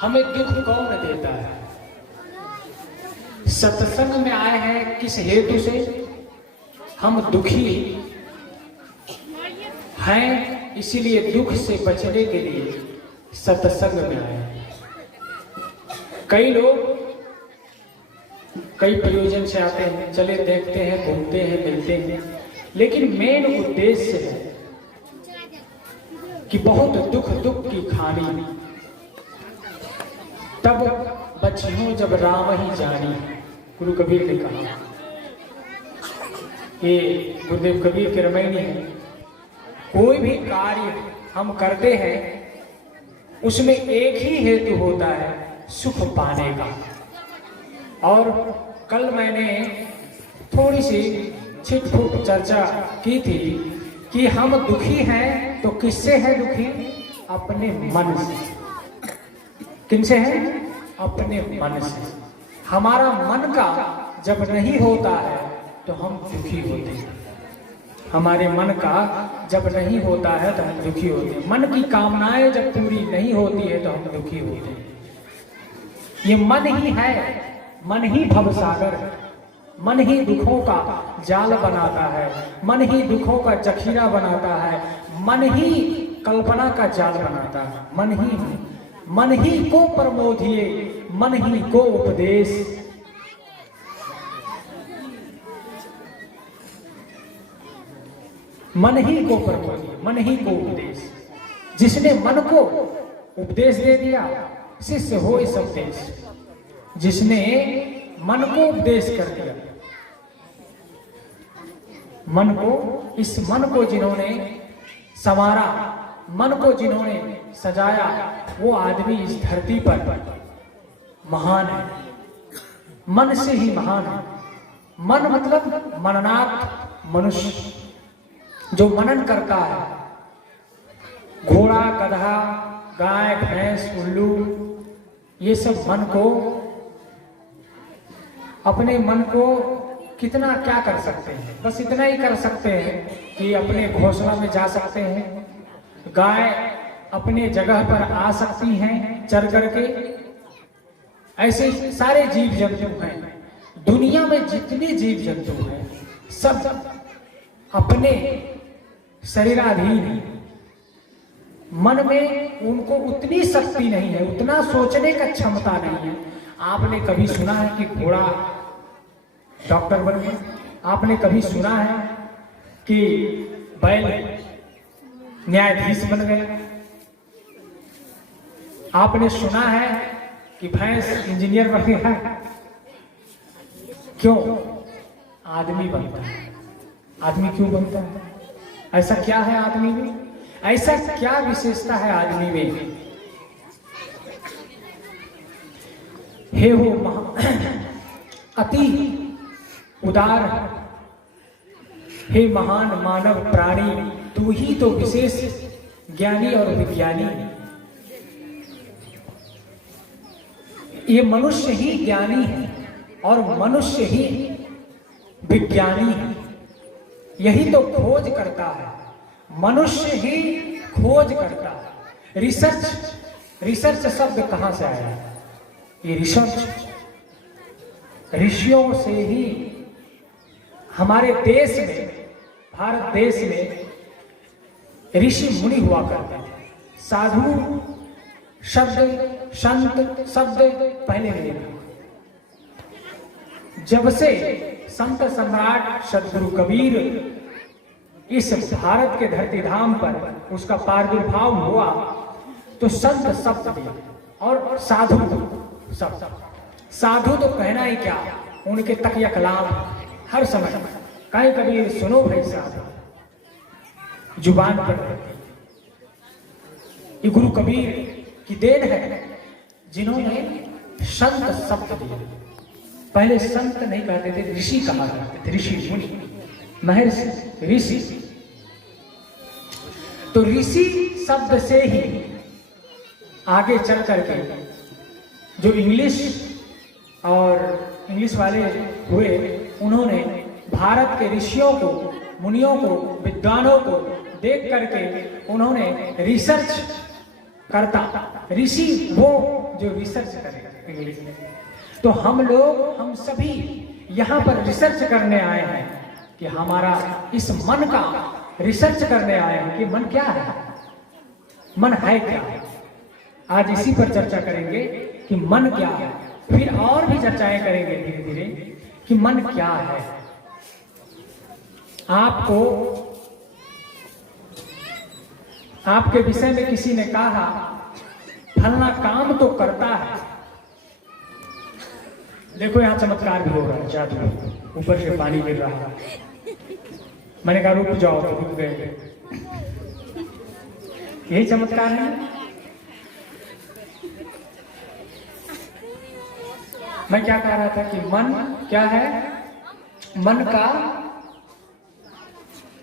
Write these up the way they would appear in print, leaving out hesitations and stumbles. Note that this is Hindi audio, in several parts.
हमें दुख कौन देता है? सत्संग में आए हैं किस हेतु से? हम दुखी हैं, इसीलिए दुख से बचने के लिए सत्संग में आए हैं। कई लोग कई प्रयोजन से आते हैं, चले देखते हैं, घूमते हैं, मिलते हैं, लेकिन मेन उद्देश्य है कि बहुत दुख की खानी, तब बच्चियों जब राम ही जानी। गुरु कबीर ने कहा, ये गुरुदेव कबीर की रामायणी है। कोई भी कार्य हम करते हैं उसमें एक ही हेतु होता है, सुख पाने का। और कल मैंने थोड़ी सी छिटफुट चर्चा की थी कि हम दुखी हैं तो किससे है दुखी? अपने मन से। किनसे है? अपने मन से। हमारा मन का जब नहीं होता है तो हम दुखी होते हैं। हमारे मन का जब नहीं होता है तो हम दुखी होते हैं। मन की कामनाएं जब पूरी नहीं होती है तो हम दुखी होते हैं। ये मन ही है, मन ही भवसागर है, मन ही दुखों का जाल बनाता है, मन ही दुखों का जखीरा बनाता है, मन ही कल्पना का जाल बनाता है। मन ही को प्रमोदिए, मन ही को उपदेश। मन ही को प्रमोदिए, मन ही को उपदेश। जिसने मन को उपदेश दे दिया, शिष्य होय सब देश। जिसने मन को उपदेश कर दिया, मन को, इस मन को जिन्होंने संवारा, मन को जिन्होंने सजाया, वो आदमी इस धरती पर महान है। मन से ही महान है। मन मतलब मननात् मनुष्य, जो मनन करता है। घोड़ा, गधा, गाय, भैंस, उल्लू, ये सब मन को, अपने मन को कितना क्या कर सकते हैं? बस इतना ही कर सकते हैं कि अपने घोंसला में जा सकते हैं। गाय अपने जगह पर आ सकती हैं चर करके। ऐसे सारे जीव जंतु हैं, दुनिया में जितने जीव जंतु हैं सब अपने शरीराधीन हैं। मन में उनको उतनी शक्ति नहीं है, उतना सोचने का क्षमता नहीं है। आपने कभी सुना है कि घोड़ा डॉक्टर बन गया? आपने कभी सुना है कि बैल न्यायाधीश बन गया? आपने सुना है कि भैंस इंजीनियर बन गया? क्यों? आदमी बनता है। आदमी क्यों बनता है? ऐसा क्या है आदमी में? ऐसा क्या विशेषता है आदमी में? हे हो अति उदार, हे महान मानव प्राणी, तू ही तो विशेष ज्ञानी और विज्ञानी। ये मनुष्य ही ज्ञानी है और मनुष्य ही विज्ञानी है। यही तो खोज करता है, मनुष्य ही खोज करता है। रिसर्च शब्द कहां से आया? ये रिसर्च ऋषियों से ही। हमारे देश में, भारत देश में ऋषि मुनि हुआ करते थे। साधु शब्द, संत शब्द पहले नहीं था। जब से संत सम्राट सदगुरु कबीर इस भारत के धरती धाम पर उसका प्रादुर्भाव हुआ तो संत शब्द दिया और साधु शब्द। साधु तो कहना ही क्या, उनके तकिया कलाम हर समय। कहीं कबीर सुनो भाई साधु, जुबान पर। ये गुरु कबीर की देन है जिन्होंने संत शब्द दिया। पहले संत नहीं कहते थे, ऋषि कहा करते थे। ऋषि मुनि, महर्षि, ऋषि। तो ऋषि शब्द से ही आगे चल करके जो इंग्लिश वाले हुए, उन्होंने भारत के ऋषियों को, मुनियों को, विद्वानों को देख करके उन्होंने रिसर्च करता, ऋषि वो जो रिसर्च करे इंग्लिश में। तो हम सभी यहाँ पर रिसर्च करने आए हैं कि हमारा इस मन का रिसर्च करने आए हैं कि मन क्या है, मन है क्या। आज इसी पर चर्चा करेंगे कि मन क्या है, फिर और भी चर्चाएं करेंगे धीरे धीरे कि मन क्या है। आपको आपके विषय में किसी ने कहा फलना काम तो करता है, देखो यहां चमत्कार भी हो रहा है, जादू, ऊपर से पानी गिर रहा है। मैंने कहा रुक जाओ, तो रुक गए। यही चमत्कार है। मैं क्या कह रहा था कि मन क्या है, मन का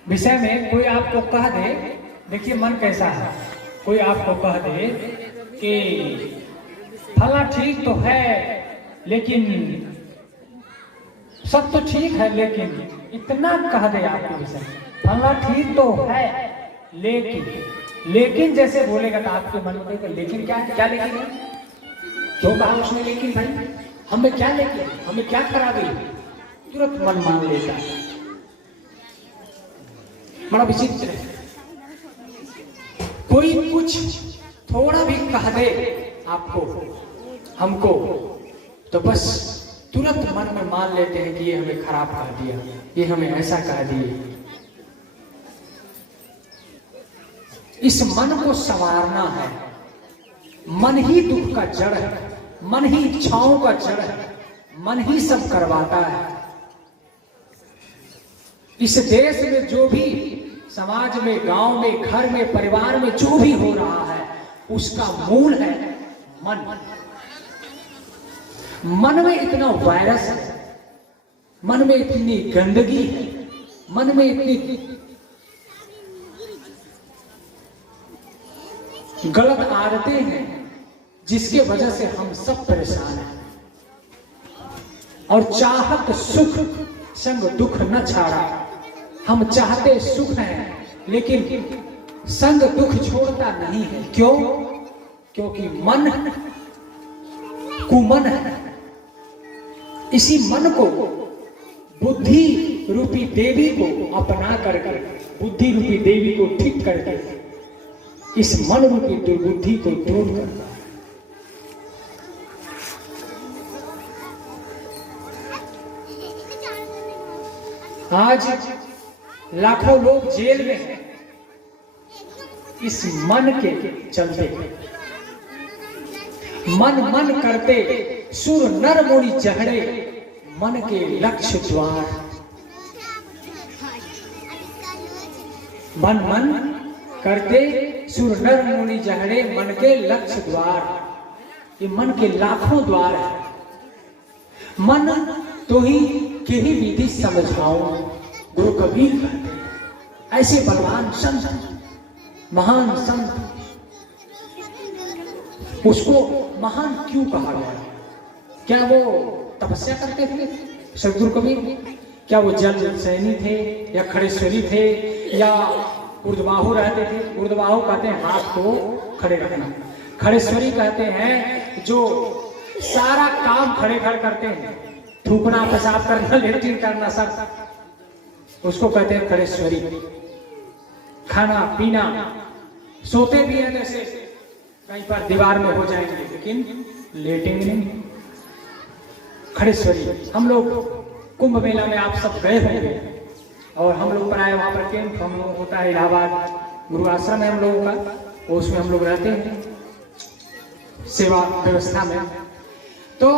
विषय में कोई आपको कह दे, देखिए मन कैसा है, कोई आपको कह दे कि फला ठीक तो है लेकिन सब तो ठीक है, लेकिन इतना कह दे आपके विषय में, फला ठीक तो है लेकिन जैसे बोलेगा तो आपके मन में लेकिन क्या क्या लेकिन है, जो कहा उसने लेकिन भाई हमें क्या लेकिन, हमें क्या खराबी, तुरंत मन मान लेता है। बड़ा विचित्र है। कोई कुछ थोड़ा भी कह दे आपको, हमको, तो बस तुरंत मन में मान लेते हैं कि ये हमें खराब कह दिया, ये हमें ऐसा कह दिए। इस मन को संवारना है। मन ही दुख का जड़ है, मन ही इच्छाओं का जड़ है, मन ही सब करवाता है। इस देश में जो भी, समाज में, गांव में, घर में, परिवार में जो भी हो रहा है उसका मूल है मन। मन में इतना वायरस है, मन में इतनी गंदगी है, मन में इतनी गलत आदतें हैं जिसके वजह से हम सब परेशान हैं। और चाहत सुख संग दुख न छाड़ा, हम चाहते सुख हैं लेकिन संग दुख छोड़ता नहीं है। क्यों? क्योंकि मन कुमन है। इसी मन को बुद्धि रूपी देवी को अपना करके, बुद्धि रूपी देवी को ठीक करके इस मन रूपी दुर्बुद्धि को दूर करना। आज लाखों लोग जेल में हैं इस मन के चलते। मन करते सुर नर मुनि चढ़े, मन के लक्ष्य द्वार। मन करते सुर नर मुनि चढ़े, मन के लक्ष्य द्वार। ये मन के लाखों द्वार है। मन तो ही के ही विधि समझाओ, गुरु कबीर कहते हैं। ऐसे बलवान संत, महान संत, उसको महान क्यों कहा गया? क्या वो तपस्या करते थे सदगुरु कबीर? क्या वो जल सैनी थे या खड़ेश्वरी थे या ऊर्ध्वाहु रहते थे? ऊर्ध्वाहु कहते हैं हाथ को खड़े रखना, खड़ेश्वरी कहते हैं जो सारा काम खड़े खड़े करते हैं, थूकना, पेशाब करना, लेट्रिन करना, सब उसको कहते हैं खड़ेश्वरी। खाना पीना, सोते भी हैं जैसे कहीं पर दीवार में हो जाएंगे लेकिन लेटेंगे नहीं, खड़ेश्वरी। हम लोग कुंभ मेला में आप सब गए होंगे और हम लोग प्राय वहां पर कैंप हम लोग होता है, इलाहाबाद गुरु आश्रम है हम लोगों का, उसमें हम लोग रहते हैं सेवा व्यवस्था में। तो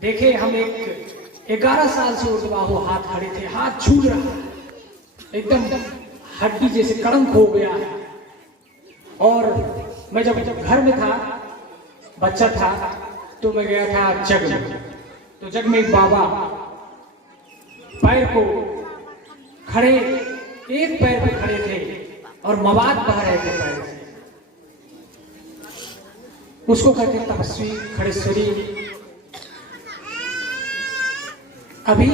देखे हम एक 11 साल से ऊर्ध्वाहु हाथ खड़े थे, हाथ झूल रहा है, एकदम हड्डी जैसे कड़ंक हो गया है। और मैं जब घर में था, बच्चा था, तो मैं गया था जग में। तो जग में एक बाबा पैर को खड़े, एक पैर पे खड़े थे और मवाद बह रहे थे पैर से। उसको कहते हैं तपस्वी, खड़ेश्वरी। अभी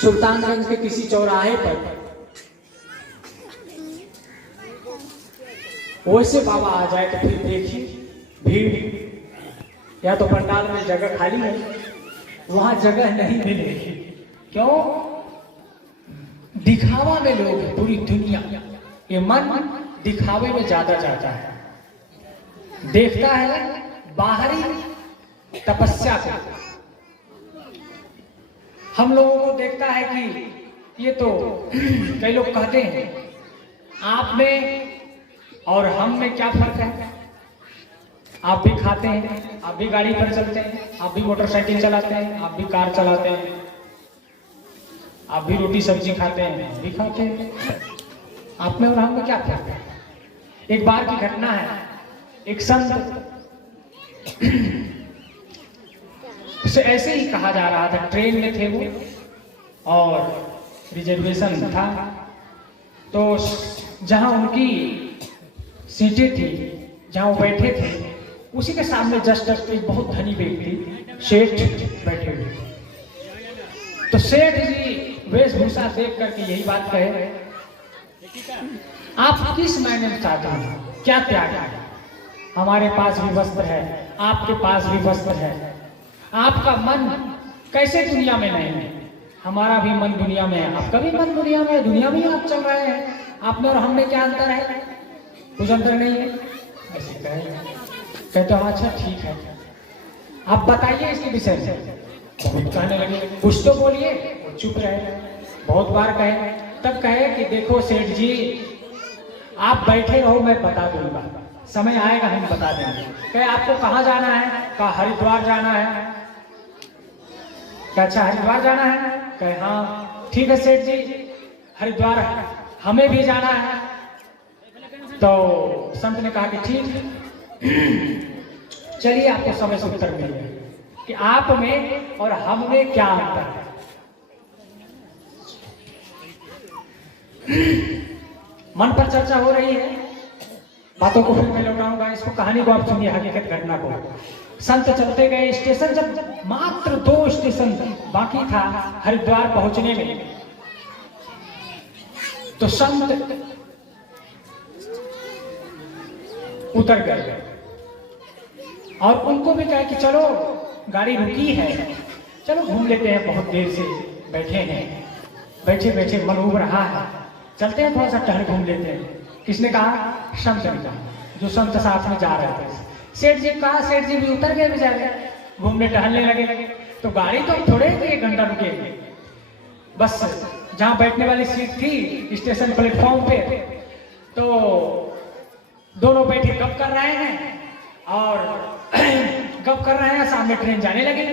सुल्तानगंज के किसी चौराहे पर वैसे बाबा आ जाए तो फिर देखिए भीड़, या तो पंडाल में जगह खाली है, वहां जगह नहीं मिलेगी। क्यों? दिखावा में लोग हैं, पूरी दुनिया, ये मन दिखावे में ज्यादा जाता है, देखता है बाहरी तपस्या को। हम लोगों को देखता है कि ये तो कई लोग कहते हैं आप में और हम में क्या फर्क है। आप भी खाते हैं, आप भी गाड़ी पर चलते हैं, आप भी मोटरसाइकिल चलाते हैं, आप भी कार चलाते हैं, आप भी रोटी सब्जी खाते हैं, हम भी खाते हैं। आप में और हम में क्या फर्क है? एक बार की घटना है, एक संत उसे ऐसे ही कहा जा रहा था, ट्रेन में थे वो और रिजर्वेशन था, तो जहां उनकी सीटें थी, जहां वो बैठे थे, उसी के सामने जस्ट एक बहुत धनी व्यक्ति सेठ बैठे हुए। तो सेठ जी वेशभूषा देख करके यही बात कहे, आप किस मायने में चाहते हैं, क्या त्याग है? हमारे पास भी वस्त्र है, आपके पास भी वस्त्र है, आपका मन कैसे दुनिया में नहीं है? हमारा भी मन दुनिया में है, आपका भी मन दुनिया में है, दुनिया में ही आप चल रहे हैं, आप में और हम में क्या अंतर है? कुछ अंतर नहीं है। ऐसे कहते हो, अच्छा ठीक है, आप बताइए इसके विषय में। बहुत कहने लगे, कुछ तो बोलिए, वो चुप रहे। बहुत बार कहे, तब कहे कि देखो सेठ जी, आप बैठे रहो, मैं बता दूंगा, समय आएगा हम बता देंगे। कहे आपको कहाँ जाना है? कहा हरिद्वार जाना है। क्या अच्छा हरिद्वार जाना है? कहे हाँ ठीक है सेठ जी, हरिद्वार हमें भी जाना है। तो संत ने कहा कि ठीक, चलिए आपको समय से उत्तर मिल गया कि आप में और हम में क्या अंतर है। मन पर चर्चा हो रही है, बातों को फिर मैं लौटाऊंगा, इसको कहानी को आप सुनिए, हकीकत घटना को। संत चलते गए, स्टेशन जब मात्र 2 स्टेशन बाकी था हरिद्वार पहुंचने में, तो संत उतर गए और उनको भी कहा कि चलो गाड़ी रुकी है, चलो घूम लेते हैं, बहुत देर से बैठे हैं, बैठे बैठे मन उब रहा है, चलते हैं थोड़ा सा टहल घूम लेते हैं। किसने कहा? संत ने कहा, जो संत साथ में जा रहे थे। सेठ जी कहा, सेठ जी भी उतर गए बेचारे, घूमने टहलने लगे। तो गाड़ी तो थोड़े 1 घंटा रुके, बस जहां बैठने वाली सीट थी स्टेशन प्लेटफॉर्म पे, तो दोनों बैठे गप कर रहे हैं और गप कर रहे हैं, सामने ट्रेन जाने लगे।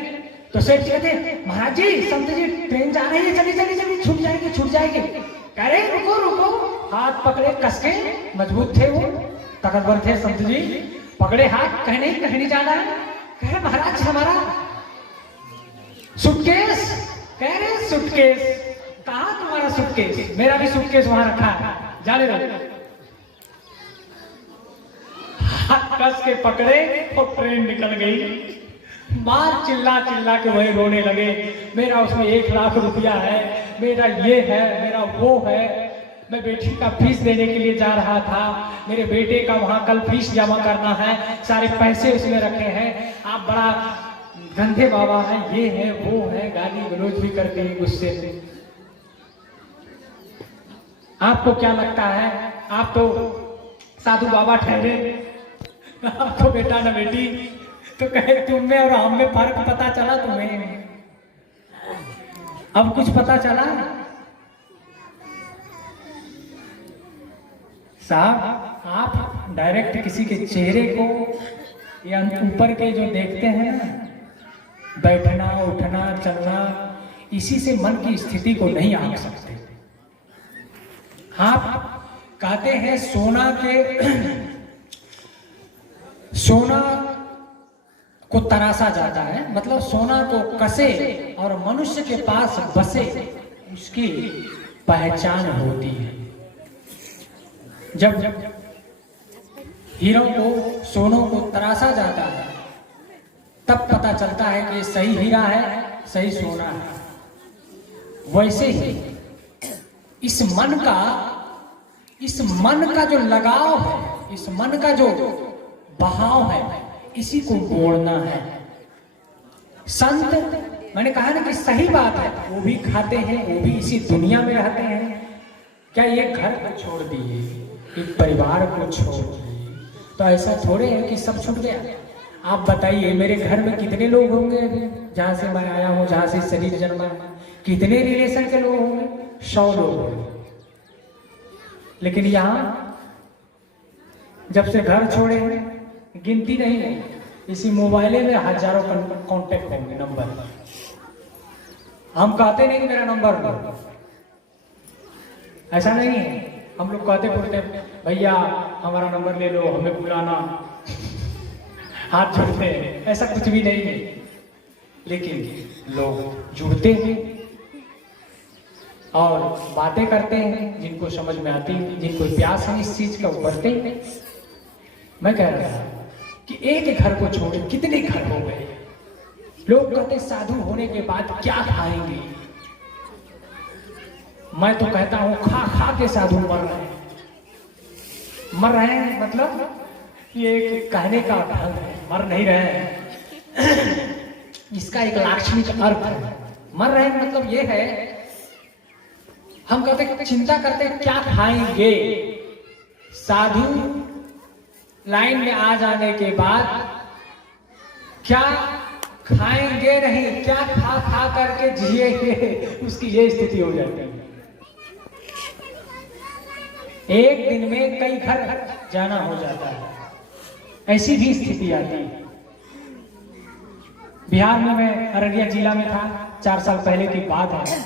तो सेठ जी कहते, महाराज जी, संत जी ट्रेन जा रही है, चलिए चलिए चलिए, छूट जाएगी छूट जाएगी। कह रहे रुको रुको, हाथ पकड़े कसके, मजबूत थे वो, ताकतवर थे संत जी, पकड़े हाथ, कहे नहीं जाना है। कहे महाराज हमारा सूटकेस। कह रहे सूटकेस? कहा तुम्हारा सूटकेस? मेरा भी सूटकेस वहां रखा है, जाने दो। हाथ कस के पकड़े और ट्रेन निकल गई। मार चिल्ला चिल्ला के वही रोने लगे, मेरा उसमें 1 लाख रुपया है, मेरा ये है, मेरा वो है, मैं बेटी का फीस देने के लिए जा रहा था, मेरे बेटे का वहां कल फीस जमा करना है, सारे पैसे उसमें रखे हैं, आप बड़ा गंदे बाबा हैं, ये है वो है, गाली गलौज भी करते हैं गुस्से से। आपको क्या लगता है? आप तो साधु बाबा ठहरे, आप तो बेटा न बेटी। तो कहे तुम में और हम में फर्क पता चला तुम्हें? अब कुछ पता चला? साहब, आप डायरेक्ट किसी के चेहरे को या ऊपर के जो देखते हैं ना, बैठना उठना चलना, इसी से मन की स्थिति को नहीं आंक सकते। आप कहते हैं सोना को तरासा जाता है, मतलब सोना को कसे और मनुष्य के पास बसे, उसकी पहचान होती है। जब हीरों को, सोनों को तरासा जाता है, तब पता चलता है कि सही हीरा है, सही सोना है। वैसे ही इस मन का जो लगाव है, इस मन का जो बहाव है इसी को मोड़ना है। संत, मैंने कहा ना कि सही बात है, वो भी खाते हैं, वो भी इसी दुनिया में रहते हैं। क्या ये घर को छोड़ दिए, एक परिवार को छोड़ दिए, तो ऐसा थोड़े है कि सब छूट गया। आप बताइए मेरे घर में कितने लोग होंगे अभी, जहाँ से मैं आया हूँ, जहाँ से शरीर जन्मा है, कितने रिलेशन के लोग होंगे? 100 लोग होंगे। लेकिन यहाँ जब से घर छोड़े हैं गिनती नहीं है, इसी मोबाइले में हजारों कांटेक्ट होंगे, नंबर। हम कहते नहीं मेरा नंबर दो, ऐसा नहीं है। हम लोग कहते बोलते भैया हमारा नंबर ले लो, हमें बुलाना, हाथ जोड़ते हैं, ऐसा कुछ भी नहीं है। लेकिन लोग जुड़ते हैं और बातें करते हैं, जिनको समझ में आती है, जिनको प्यास है इस चीज का, बढ़ते हैं। मैं कह रहा था कि एक घर को छोड़े कितने घर हो गए। लोग कहते साधु होने के बाद क्या खाएंगे। मैं तो कहता हूं खा खा के साधु मर रहे हैं। मर रहे हैं मतलब ये एक कहने का ढंग है, मर नहीं रहे हैं। इसका एक लाक्षणिक अर्थ है। मर रहे हैं मतलब ये है, हम कहते चिंता करते क्या खाएंगे। साधु लाइन में आ जाने के बाद क्या खाएंगे नहीं, क्या खा खा करके जिएंगे, उसकी ये स्थिति हो जाती है। एक दिन में कई घर जाना हो जाता है, ऐसी भी स्थिति आती है। बिहार में मैं अररिया जिला में था, 4 साल पहले की बात है।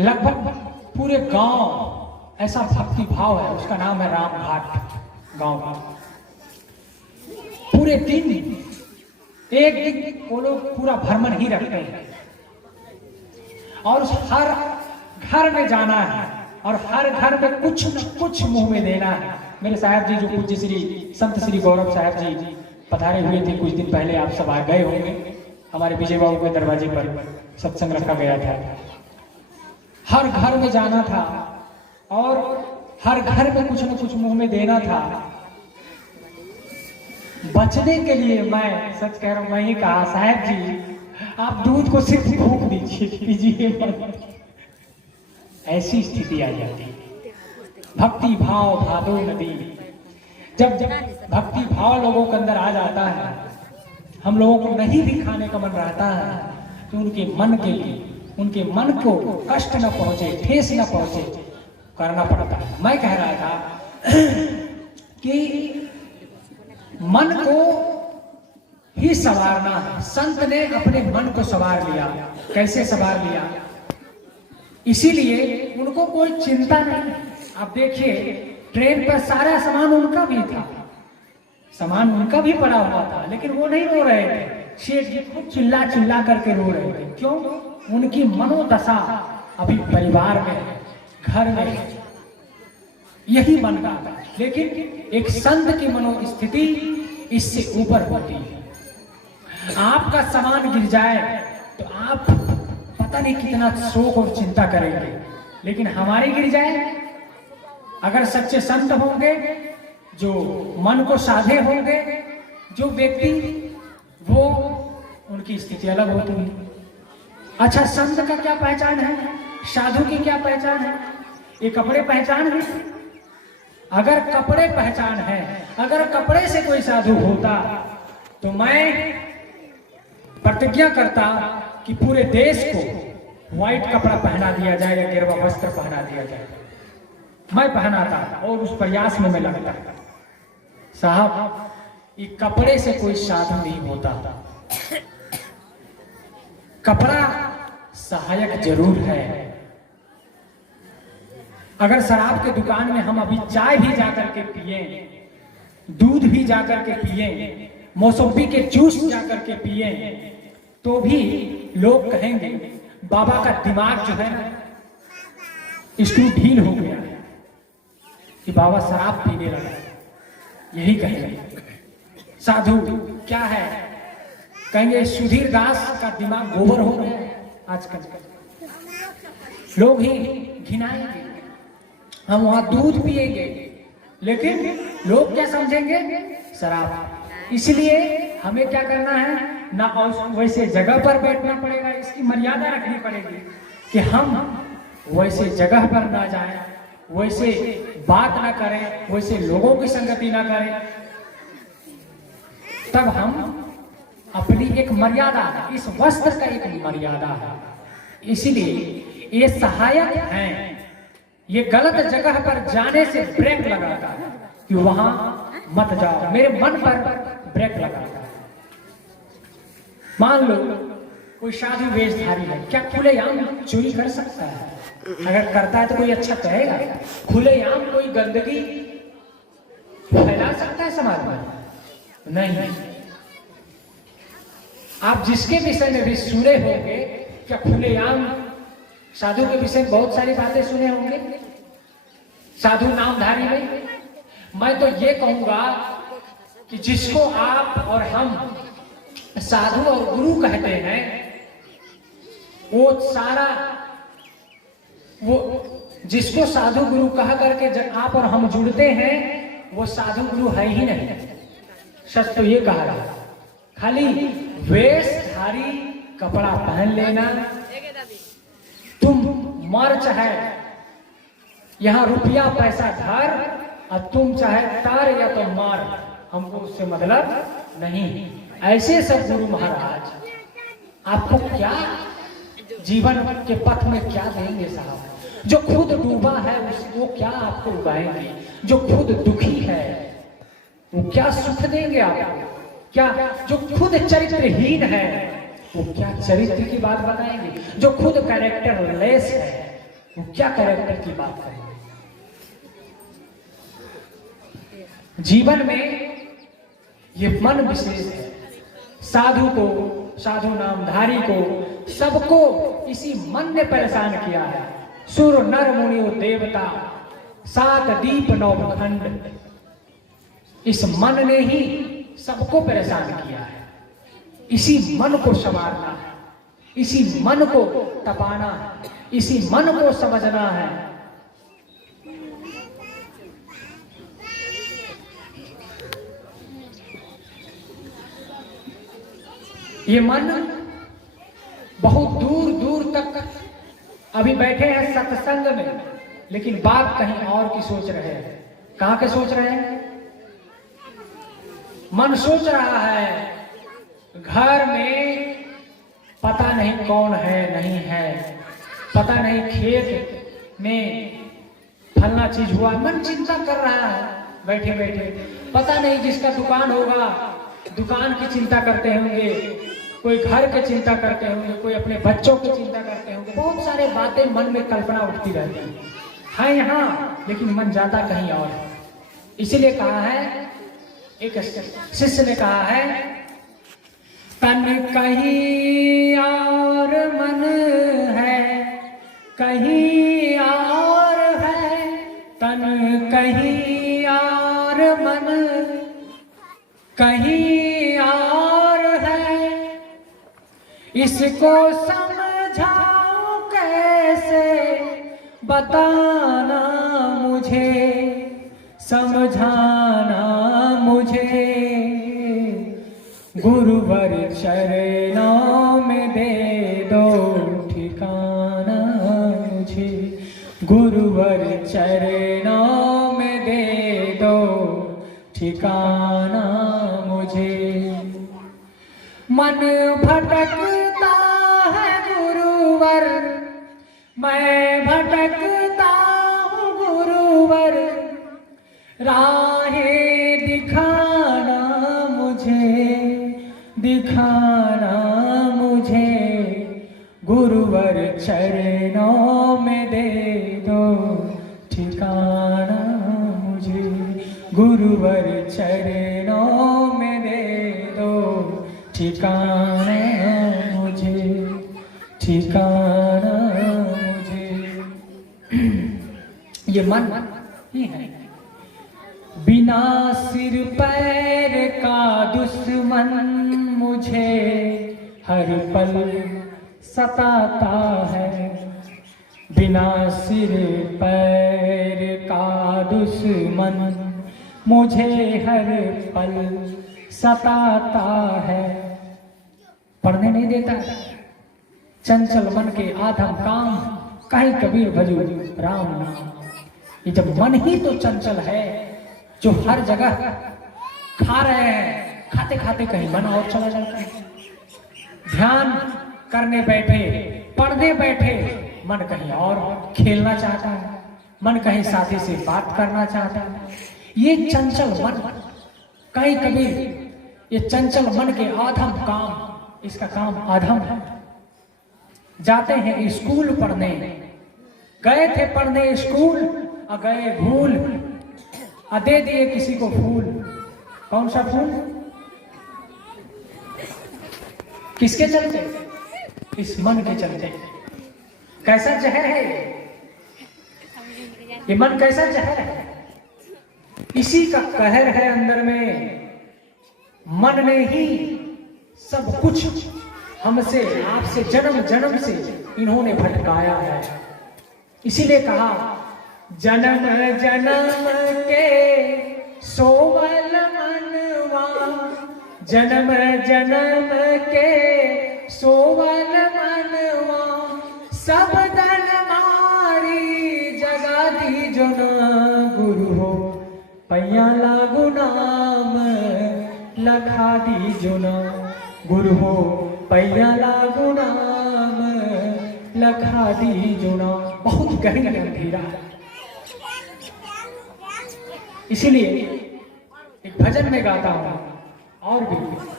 लगभग पूरे गांव ऐसा भक्ति भाव है, उसका नाम है रामघाट गांव का। पूरे दिन एक दिन वो लोग पूरा भ्रमण ही रखते हैं और हर घर में जाना है और हर घर में कुछ न कुछ मुंह में देना है। मेरे साहब जी जो पूज्य श्री संत श्री गौरव साहब जी पधारे हुए थे कुछ दिन पहले, आप सब आ गए होंगे। हमारे विजय बाबू के दरवाजे पर सत्संग रखा गया था। हर घर में जाना था और हर घर में कुछ न कुछ मुंह में देना था। बचने के लिए मैं सच कह रहा हूं, मैं ही कहा साहब जी आप दूध को सिर्फ फूंक दीजिए, पीजिए मत। ऐसी स्थिति आ जाती है। भक्ति भाव भादो नदी, जब भक्ति भाव लोगों के अंदर आ जाता है, हम लोगों को नहीं भी खाने का मन रहता है, तो उनके मन के लिए, उनके मन को कष्ट न पहुंचे, ठेस न पहुंचे, करना पड़ता है। मैं कह रहा था कि मन को ही संवारना है। संत ने अपने मन को संवार लिया। कैसे संवार लिया? इसीलिए उनको कोई चिंता नहीं। आप देखिए ट्रेन पर सारा सामान उनका भी था, सामान उनका भी पड़ा हुआ था, लेकिन वो नहीं रो रहे थे। शेठ जी खूब चिल्ला चिल्ला करके रो रहे थे। क्यों? उनकी मनोदशा अभी परिवार में, घर में, यही मन का था। लेकिन एक संत की मनोस्थिति इससे ऊपर होती है। आपका सामान गिर जाए तो आप पता नहीं कितना शोक और चिंता करेंगे, लेकिन हमारी गिर जाए, अगर सच्चे संत होंगे, जो मन को साधे होंगे, जो व्यक्ति, वो उनकी स्थिति अलग होती है। अच्छा, संत का क्या पहचान है? साधु की क्या पहचान है? ये कपड़े पहचान है? अगर कपड़े पहचान है, अगर कपड़े से कोई साधु होता तो मैं प्रतिज्ञा करता कि पूरे देश को व्हाइट कपड़ा पहना दिया जाए या गेरुआ वस्त्र पहना दिया जाए। मैं पहनाता और उस प्रयास में मैं लगता। साहब, ये कपड़े से कोई साधु नहीं होता। कपड़ा सहायक जरूर है। अगर शराब के दुकान में हम अभी चाय भी जाकर के पिए, दूध भी जाकर के पिए, मौसम्बी के जूस जाकर के पिए, तो भी लोग कहेंगे बाबा का दिमाग जो है स्क्रू ढील हो गया है कि बाबा शराब पीने लगा। यही कहेंगे। साधु क्या है? कहेंगे सुधीर दास का दिमाग गोबर हो गया है। आजकल लोग ही घिनाएंगे। हम वहां दूध पिएंगे, लेकिन लोग क्या समझेंगे? शराब। इसलिए हमें क्या करना है ना, वैसे जगह पर बैठना पड़ेगा, इसकी मर्यादा रखनी पड़ेगी कि हम वैसे जगह पर ना जाएं, वैसे बात ना करें, वैसे लोगों की संगति ना करें। तब हम अपनी एक मर्यादा, इस वस्त्र का एक मर्यादा है, इसीलिए ये सहायक हैं। ये गलत जगह पर जाने से ब्रेक लगाता है कि वहां मत जाओ, मेरे मन पर ब्रेक लगाता है। मान लो कोई साधु वेशधारी है, क्या खुलेआम चोरी कर सकता है? अगर करता है तो कोई अच्छा कहेगा? खुलेआम कोई गंदगी फैला सकता है समाज में? नहीं। आप जिसके विषय में भी सुने होंगे, क्या खुलेआम साधु के विषय में बहुत सारी बातें सुने होंगे साधु नामधारी में? मैं तो ये कहूंगा कि जिसको आप और हम साधु और गुरु कहते हैं, वो सारा, वो जिसको साधु गुरु कह करके जब आप और हम जुड़ते हैं, वो साधु गुरु है ही नहीं। सच तो ये कहा रहा, खाली वेशधारी कपड़ा पहन लेना, तुम मर चाहे यहां रुपया पैसा धर, और तुम चाहे तार या तो मार, हमको उससे मतलब नहीं। ऐसे सब गुरु महाराज आपको क्या जीवन के पथ में क्या देंगे साहब? जो खुद डूबा है वो क्या आपको उगाएंगे? जो खुद दुखी है वो क्या सुख देंगे आपको? क्या जो खुद चरित्रहीन है वो क्या चरित्र की बात बताएंगे? जो खुद कैरेक्टरलेस है वो क्या कैरेक्टर की बात करेंगे? जीवन में ये मन विशेष है। साधु को, साधु नामधारी को, सबको इसी मन ने परेशान किया है। सुर नर मुनि देवता, 7 दीप 9 खंड, इस मन ने ही सबको परेशान किया है। इसी मन को संवारना है, इसी मन को तपाना है, इसी मन को समझना है। ये मन बहुत दूर दूर तक अभी बैठे हैं सत्संग में, लेकिन बात कहीं और की सोच रहे हैं। कहां के सोच रहे हैं? मन सोच रहा है घर में पता नहीं कौन है नहीं है, पता नहीं खेत में फलना चीज हुआ, मन चिंता कर रहा है बैठे बैठे। पता नहीं जिसका दुकान होगा, दुकान की चिंता करते होंगे, कोई घर की चिंता करते होंगे, कोई अपने बच्चों की चिंता करते होंगे। बहुत सारे बातें मन में कल्पना उठती रहती है यहाँ, लेकिन मन जाता कहीं और। इसीलिए कहा है, एक शिष्य ने कहा है, तन कहीं और मन है, कहीं और है, तन कहीं और मन कहीं और है, इसको समझाऊं कैसे, बताना मुझे, समझाना मुझे, गुरुवर चरणों में दे दो ठिकाना मुझे, गुरुवर चरणों में दे दो ठिकाना मुझे। मन भटकता है गुरुवर, मैं भटकता हूँ गुरुवर, राहें दिखाना मुझे, दिखाना मुझे, गुरुवर चरणों में दे दो ठिकाना मुझे, गुरुवर चरणों में दे दो ठिकाना मुझे, ठिकाना मुझे। ये मन ही है, बिना सिर पैर का दुश्मन मुझे हर पल सताता है, बिना सिर पैर का दुश्मन मुझे हर पल सताता है। पढ़ने नहीं देता, चंचल मन के आधम काम, कहीं कबीर भजू राम नाम। ये जब मन ही तो चंचल है, जो हर जगह खा रहे हैं, खाते खाते कहीं मन और चला जाता है। ध्यान करने बैठे, पढ़ने बैठे, मन कहीं और खेलना चाहता है, मन कहीं साथी से बात करना चाहता है। ये चंचल मन, कहीं कबीर ये चंचल मन के आधम काम, इसका काम आधम है। जाते हैं स्कूल पढ़ने, गए थे पढ़ने स्कूल, और गए भूल, और दे दिए किसी को फूल। कौन सा फूल? किसके चलते? इस मन के चलते। कैसा जहर है ये मन, कैसा जहर है? इसी का कहर है अंदर में। मन ने ही सब कुछ हमसे, आपसे, जन्म जन्म से इन्होंने भटकाया है। इसीलिए कहा जन्म जन्म के सोवल मनवा, जन्म जन्म के सोवल मनवा, सब दन मारी जगा दी जो ना गुरु हो, पैया लागू नाम लखा दी जो ना गुरु हो, पैया लागू नाम लखा दी जो ना। बहुत गहरा अंधेरा है। इसीलिए एक भजन में गाता हूं, और भी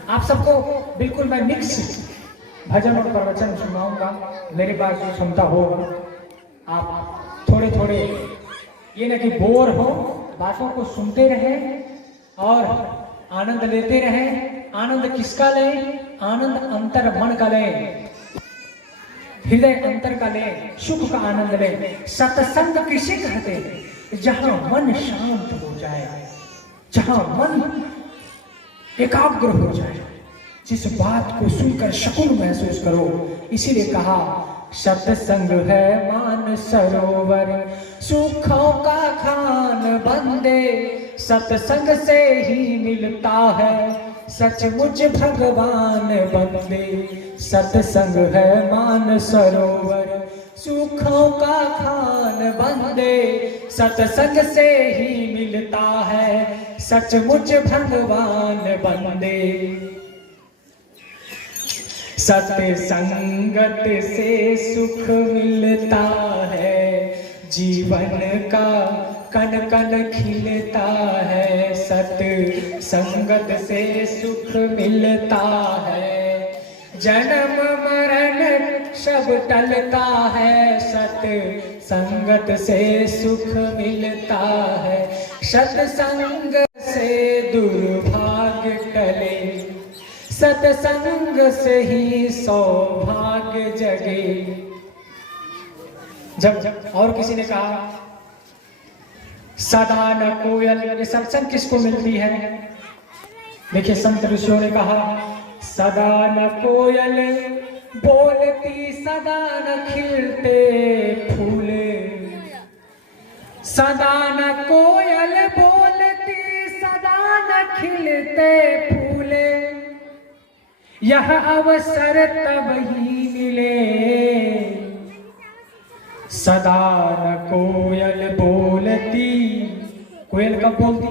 आप सबको बिल्कुल मैं मिक्स भजन और प्रवचन सुनाऊंगा, मेरे पास जो क्षमता होगा। आप थोड़े थोड़े ये न कि बोर हो, बातों को सुनते रहे और आनंद लेते रहे। आनंद किसका लें? आनंद अंतर मन का लें, हृदय अंतर का लें, सुख का आनंद लें। सत्संग किसे कहते हैं? जहां मन शांत हो जाए, जहां मन एकाग्र हो जाए, जिस बात को सुनकर सुकून महसूस करो। इसीलिए कहा सत्संग है मान सरोवर, सुखों का खान बंदे, सत्संग से ही मिलता है सचमुच भगवान बंदे। सत्संग है मान सरोवर, सुखों का खान बंदे, सत्संग से ही मिलता है सचमुच भगवान बंदे। सत्संगत से सुख मिलता है, जीवन का कन कन खिलता है। सत्संगत से सुख मिलता है, जन्म मरण सब टलता है। सत्संगत से सुख मिलता है, सत्संग से दुर्भाग्य टले, सत्संग से ही सौभाग्य जगे। जब और किसी ने कहा सदा न कोयल, ये सत्संग किसको मिलती है? देखिए संत ऋषियों ने कहा सदा न कोयल बोलती, सदा न खिलते फूले। सदा न कोयल बोलती, सदा न खिलते फूले। यह अवसर तब ही मिले, सदा न कोयल बोलती। कोयल कब बोलती?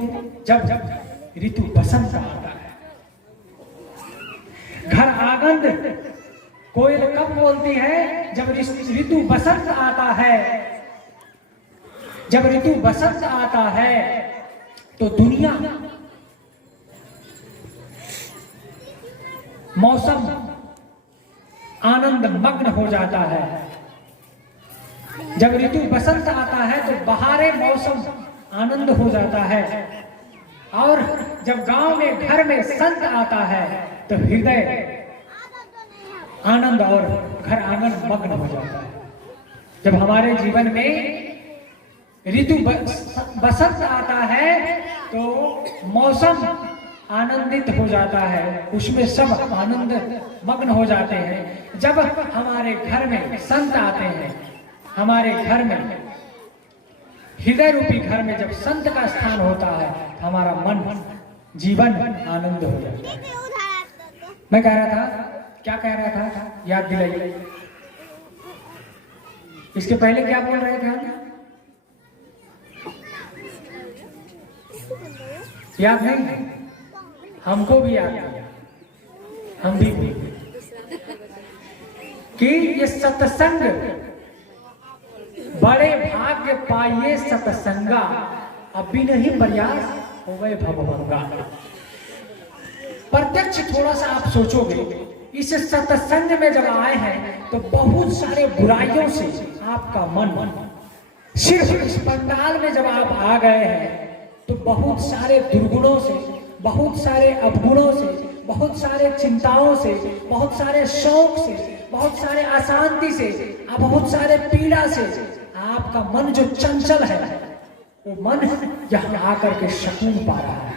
जब जब ऋतु बसंत आता है। घर आंगन कोयल कब बोलती है? जब ऋतु बसंत आता है। जब ऋतु बसंत आता है तो दुनिया, मौसम आनंद मग्न हो जाता है। जब ऋतु बसंत आता है तो बहारे मौसम आनंद हो जाता है। और जब गांव में घर में संत आता है तो हृदय आनंद और घर आंगन मग्न हो जाता है। जब हमारे जीवन में ऋतु बसंत आता है तो मौसम आनंदित हो जाता है, उसमें सब आनंद मग्न हो जाते हैं। जब हमारे घर में संत आते हैं हमारे घर में, हृदय रूपी घर में जब संत का स्थान होता है, हमारा मन, जीवन आनंद हो जाता है। मैं कह रहा था, क्या कह रहा था, याद दिलाइए। इसके पहले क्या बोल रहे थे हम? याद नहीं? हमको भी याद है, हम भी कि ये सत्संग बड़े भाग्य पाइए सत्संगा, अभी नहीं प्रयास हो गए भगवंगा। प्रत्यक्ष थोड़ा सा आप सोचोगे, इस सत्संग में जब आए हैं तो बहुत सारे बुराइयों से आपका मन, सिर्फ इस पंडाल में जब आप आ गए हैं तो बहुत सारे दुर्गुणों से, बहुत सारे अवगुणों से, बहुत सारे चिंताओं से, बहुत सारे शौक से, बहुत सारे अशांति से, बहुत सारे पीड़ा से आपका मन जो चंचल है, वो मन यहाँ आकर के सुकून पा रहा है।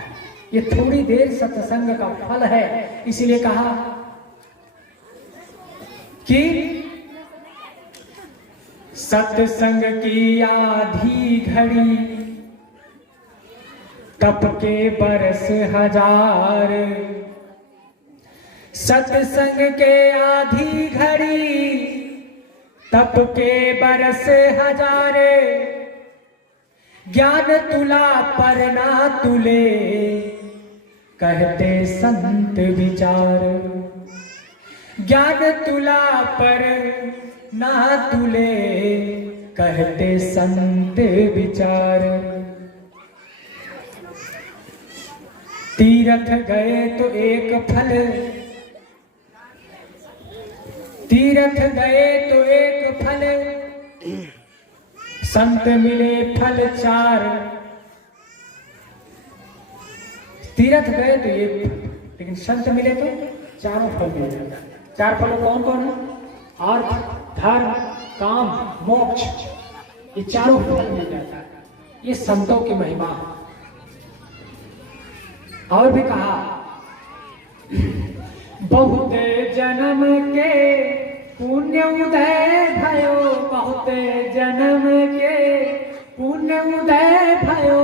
ये थोड़ी देर सत्संग का फल है। इसीलिए कहा कि सत्संग की आधी घड़ी तप के बरस हजार, सत्संग के आधी घड़ी तप के बरस हजारे, ज्ञान तुला पर ना तुले कहते संत विचार, ज्ञान तुला पर ना तुले कहते संत विचार। तीर्थ गए तो एक फल, तीर्थ गए तो एक फल, संत मिले फल चार। तीर्थ गए तो एक, लेकिन संत मिले तो चारों फल मिल जाता है। चार फल कौन कौन है? अर्थ, धर्म, काम, मोक्ष, ये चारों फल मिल जाता है। ये संतों की महिमा। और भी कहा, बहुत जन्म के पुण्य उदय भयो, बहुत जन्म के पुण्य उदय भयो,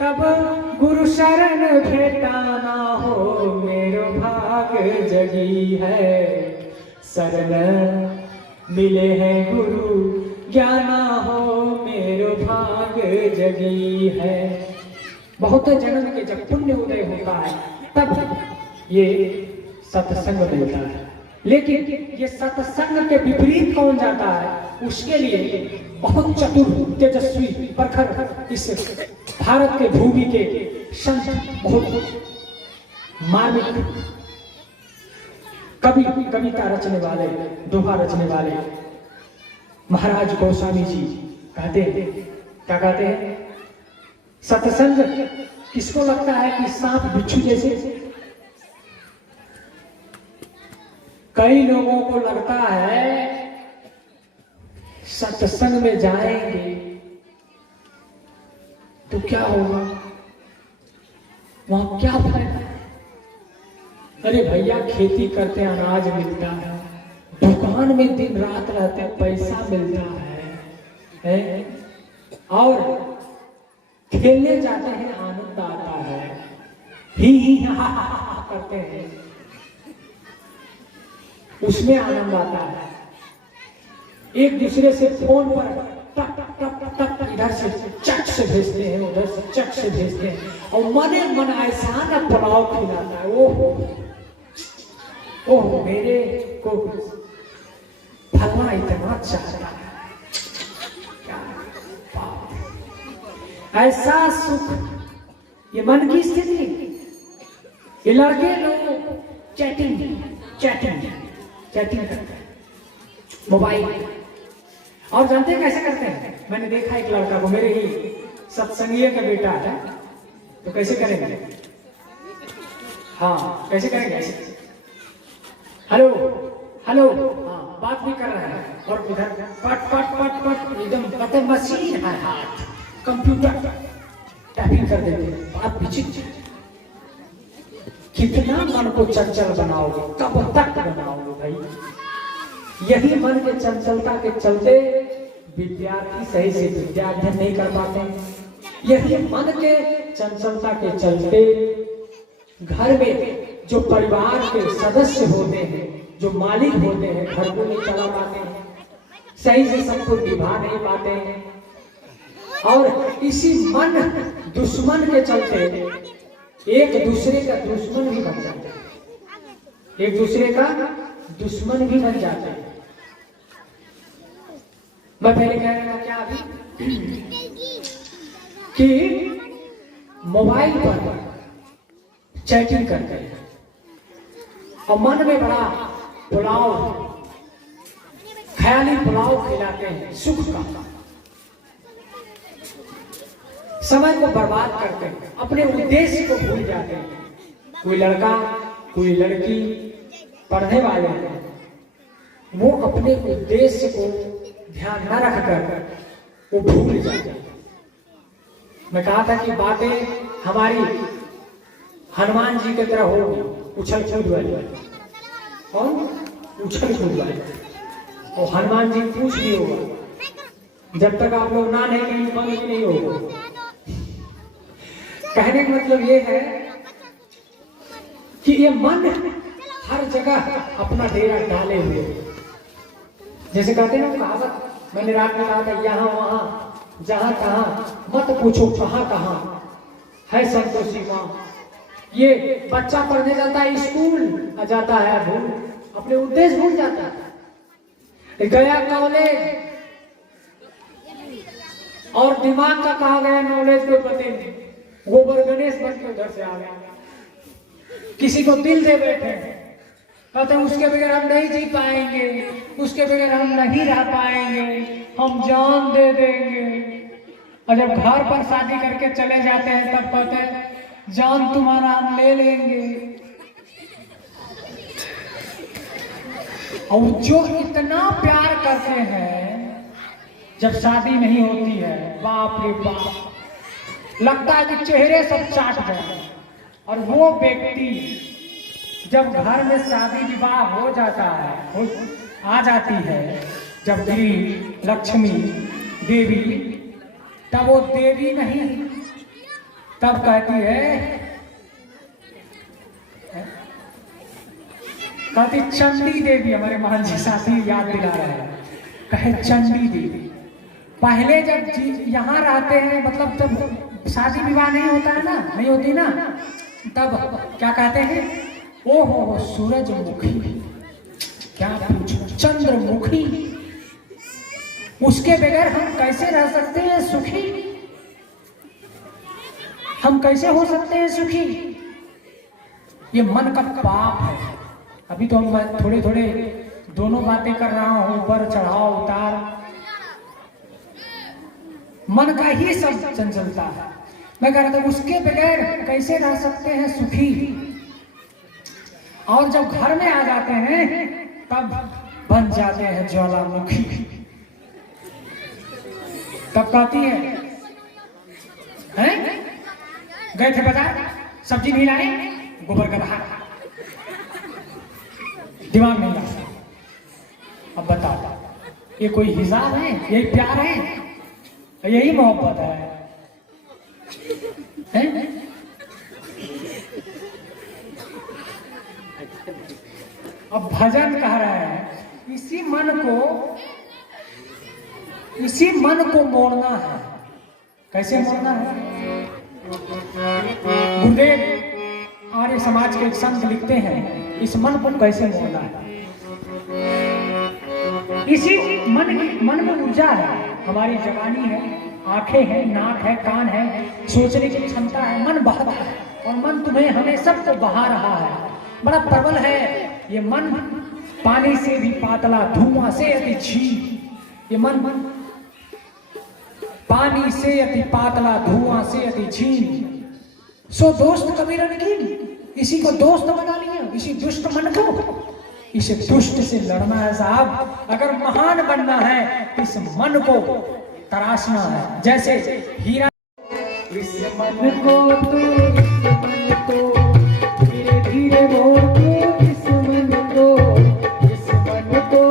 तब गुरु शरण भेटाना हो, मेरो भाग जगी है, शरण मिले हैं गुरु ज्ञाना हो, मेरो भाग जगी है। बहुत जन्म के जब पुण्य उदय होता है तब ये सत्संग मिलता है। लेकिन ये सत्संग के विपरीत कौन जाता है, उसके लिए बहुत चतुर, तेजस्वी, प्रखर इस भारत के भूमि के संत, बहुत मार्मिक कवि, कविता रचने वाले, दोहा रचने वाले महाराज गोस्वामी जी कहते हैं, क्या कहते हैं? सत्संग किसको लगता है कि सांप बिच्छू जैसे? कई लोगों को लगता है सत्संग में जाएंगे तो क्या होगा, वहां क्या फायदा? अरे भैया, खेती करते अनाज मिलता है, दुकान में दिन रात रहते पैसा मिलता है? और खेलने जाते हैं आनंद आता है, ही हा करते हैं, उसमें आनंद आता है। एक दूसरे से फोन पर टक टक टक, इधर से चट से भेजते हैं, उधर से चट से भेजते हैं, और मने मन ऐसा न पुलाव खिलाता है। ओह मेरे को फलना इतना चाहता है, ऐसा सुख, ये मन की स्थिति। ये लड़के लोग चैटिंग चैटिंग चैटिंग करते हैं मोबाइल, और जानते हैं कैसे करते हैं? मैंने देखा एक लड़का को, मेरे ही सत्संगीय का बेटा है, तो कैसे करेंगे? हाँ, कैसे करेंगे? हेलो हेलो, हाँ, बात भी कर रहे हैं, और उधर पट पट पट पट एकदम पता मशीन है, हाथ कंप्यूटर टाइपिंग कर देते हैं। बात विचित्र। कितना मन को चंचल बनाओगे, कब तक बनाओगे भाई? यही मन के चंचलता के चलते विद्यार्थी सही से विद्या अध्ययन नहीं कर पाते। यही मन के चंचलता के चलते घर में जो परिवार के सदस्य होते हैं, जो मालिक होते हैं, घर को नहीं चला पाते हैं, सही से सबको निभा नहीं पाते हैं। और इसी मन दुश्मन के चलते एक दूसरे का दुश्मन भी बन जाते हैं, एक दूसरे का दुश्मन भी बन जाते हैं। मैं पहले कह रहा था क्या अभी कि मोबाइल पर चैटिंग करते हैं और मन में बड़ा पुलाव, ख्याली पुलाव खिलाते हैं सुख का, समय को बर्बाद करते हैं, अपने उद्देश्य को भूल जाते हैं। कोई लड़का कोई लड़की पढ़ने वाले हैं, वो अपने उद्देश्य को ध्यान न रखकर वो भूल जाते हैं। मैं कहा था कि बातें हमारी हनुमान जी की तरह होगी, उछल कूद वाली। और उछल कूद वाली, और हनुमान जी पूछ भी होगा, जब तक आप लोग ना नहीं कहीं बंद नहीं होगा। कहने का मतलब ये है कि ये मन हर जगह अपना डेरा डाले हुए, जैसे कहते हैं ना कहावत, मैंने रात में कहा था, यहाँ वहां जहां तहां मत पूछो कहां कहां है संतोषी मां। ये बच्चा पढ़ने जाता है स्कूल, जाता है भूल, अपने उद्देश्य भूल जाता है, गया कॉलेज और दिमाग का कहा गया नॉलेज को पता नहीं, गोबर गणेश बन के उधर से आ गया। किसी को दिल दे बैठे, कहते हैं उसके बगैर हम नहीं जी पाएंगे, उसके बगैर हम नहीं रह पाएंगे, हम जान दे देंगे। और जब घर पर शादी करके चले जाते हैं तब कहते हैं जान तुम्हारा हम ले लेंगे। और जो इतना प्यार करते हैं, जब शादी नहीं होती है, बाप रे बाप, लगता है कि चेहरे सब चाट जाए। और वो व्यक्ति जब घर में शादी विवाह हो जाता है, आ जाती है जब देवी लक्ष्मी देवी, तब वो देवी नहीं, तब कहती है, कहती चंडी देवी। हमारे महान जी साथी याद दिला रहे हैं, कहे चंडी देवी। पहले जब यहाँ रहते हैं, मतलब जब शादी विवाह नहीं होता है ना, नहीं होती ना, तब क्या कहते हैं, ओहो सूरजमुखी, क्या पूछो चंद्रमुखी, उसके बगैर हम कैसे रह सकते हैं सुखी, हम कैसे हो सकते हैं सुखी। ये मन का पाप है। अभी तो हम थोड़े थोड़े दोनों बातें कर रहा हूं, ऊपर चढ़ाव उतार, मन का ही सब चंचलता है। मैं कह रहा था उसके बगैर कैसे रह सकते हैं सुखी। और जब घर में आ जाते हैं तब बन जाते हैं ज्वालामुखी। तब कहती है गए थे बाजार, सब्जी नहीं लाए, गोबर का बहा, दिमाग नहीं लगा। अब बताओ ये कोई हिसाब है? यही प्यार है? यही मोहब्बत है? अब भजन कह रहा है, इसी मन को मोड़ना है। कैसे मोड़ना है? गुरुदेव आर्य समाज के एक संत लिखते हैं, इस मन को कैसे मोड़ना है। इसी मन में ऊर्जा है, हमारी जवानी है, आंखें हैं, नाक है, कान है, सोचने की क्षमता है, मन बहता है और मन तुम्हें हमें सबको बहा रहा है, बड़ा प्रबल है ये मन। पानी से भी पातला, धुआं से अति छीन, ये मन पानी से अति पातला, धुआं से अति छीन। सो दोस्त कबीर की, इसी को दोस्त बना लिया, इसी दुष्ट मन को, इसे दुष्ट से लड़ना है साहब। अगर महान बनना है इस मन को तराशना है। जैसे हीरा, इस मन को तो, इस मन को धीरे धीरे मोड़ दो, इस मन को, इस मन को,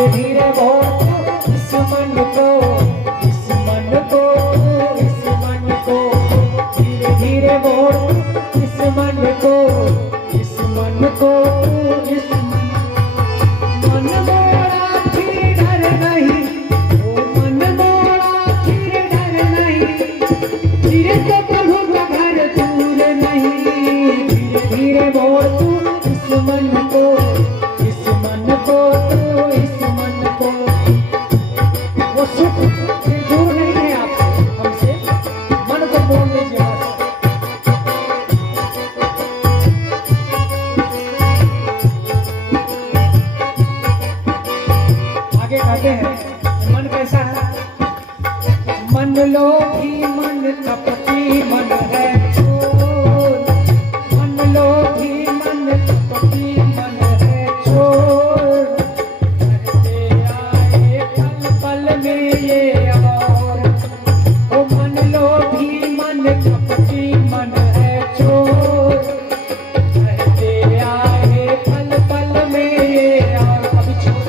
धीरे धीरे मोड़ तू इस मन को, इस मन को, इस मन को, धीरे धीरे मोड़ तू इस मन को, इस मन को, इस मन मोड़ा फिर डर नहीं, ओ मन मोड़ा फिर डर नहीं, धीरे से प्रभु का घर दूर नहीं, धीरे धीरे मोड़ तू इस मन को, इस मन को, इस मन को। वो सुख फिर दूर नहीं है आपसे, हमसे मन को मोड़ लीजिए। आगे कहते हैं मन कैसा है? मन लोभी मन कपटी मन है चोर, मन लोभी मन कपटी मन है चोर, करते आए पल पल में ये और, ओ मन लोभी मन कपटी मन है चोर, करते आए पल पल में ये और। कभी छोड़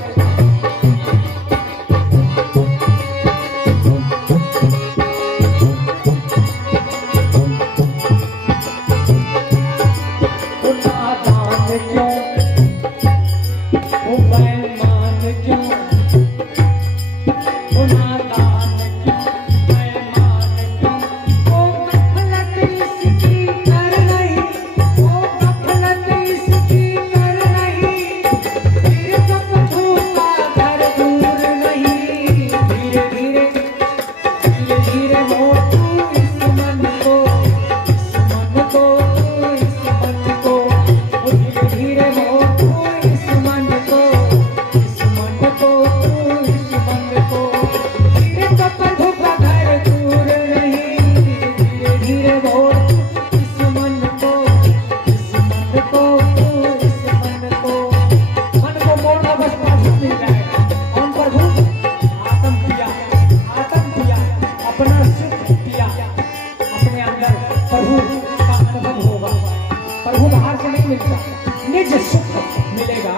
निज सुख मिलेगा।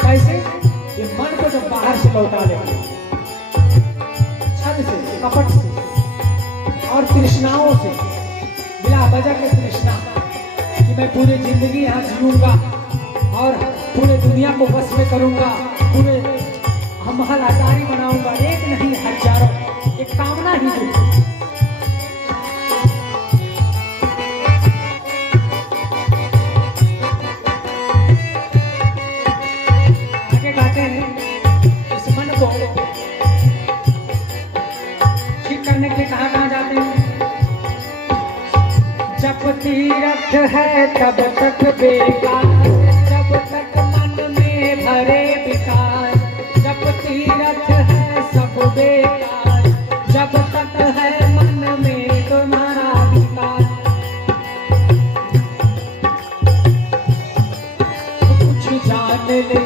कैसे? ये मन को जब बाहर से लौटा लेंगे, छल से, कपट से और तृष्णाओं से, बिना वजह के तृष्णा कि मैं पूरी जिंदगी यहाँ जीऊंगा और पूरे दुनिया को बस में करूंगा, पूरे महल अटारी बनाऊंगा, एक नहीं हजारों, एक कामना ही दुख। इस मन को ठीक करने के कहाँ जाते हैं? जब तीरथ है तब तक बेकार, जब तक मन में भरे विकार, जब तीरथ है सब बेकार, जब तक है मन में तुम्हारा विकार। कुछ जान ले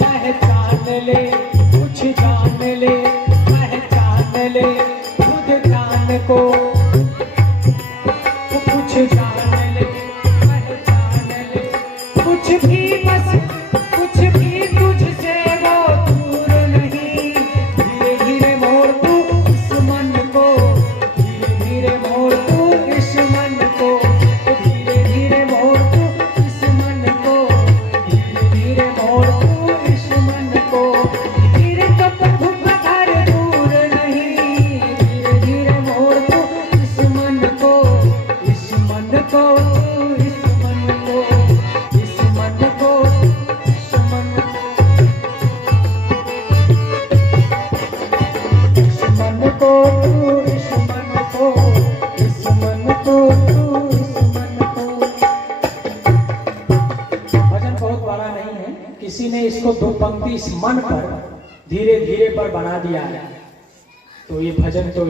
पहचान ले, कुछ जान ले पहचान ले खुद जान को, कुछ जान ले पहचान ले, कुछ भी बस कुछ भी तुझसे वो दूर नहीं, धीरे धीरे मोड़ तू इस मन को, धीरे धीरे मोड़ तू इस मन को, धीरे धीरे मोड़ तू इस मन को, धीरे धीरे मोड़ तू इस मन को, धीरे तो प्रभु का घर दूर नहीं, धीरे धीरे मोड़ तू इस मन को, इस मन को, इस मन को, इस मन को, इस मन को, इस मन को, इस मन को, इस मन को। भजन बहुत बड़ा नहीं है, किसी ने इसको दो पंक्ति इस मन पर धीरे धीरे पर बना दिया है, तो ये भजन तो